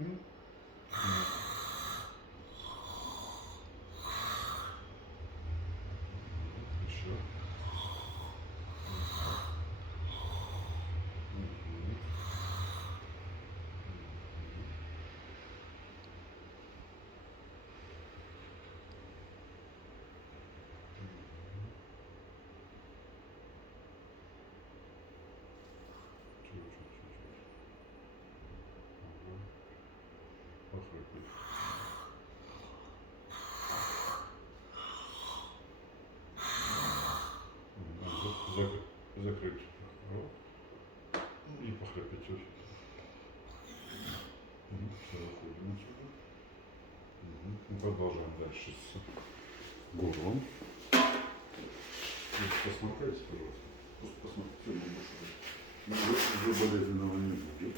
Мгм. Еще. Мгм. Чуть-чуть. Ага. Похлопать. Закрыть рот и похлопать чуть-чуть. Все, выходим отсюда. Мы продолжаем дальше с горлом. Посмотрите, пожалуйста. Просто посмотрите, уже болезненного не будет.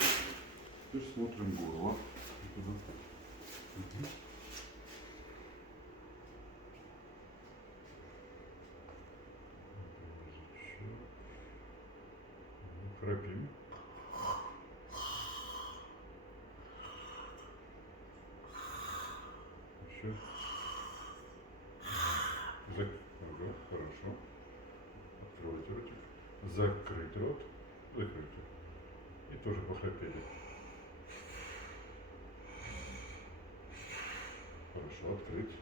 Теперь смотрим горло. Туда. Еще. Храпим. Еще. Ага, хорошо. Открывать ротик. Закрыть рот. Закрыть. И тоже похрапели. Хорошо, открыть.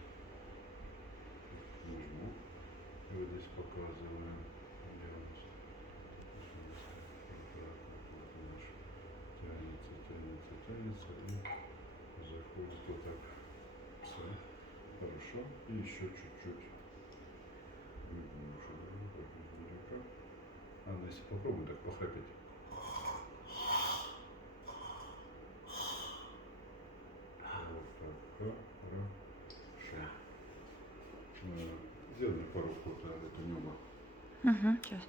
Нажму. И вот здесь показываем. Тянется и заходит вот так. Все. Хорошо. И еще чуть-чуть. Анна, если попробуй так похрапеть. Вот так. Хорошо. Сделай пару фото от небо. Угу, сейчас.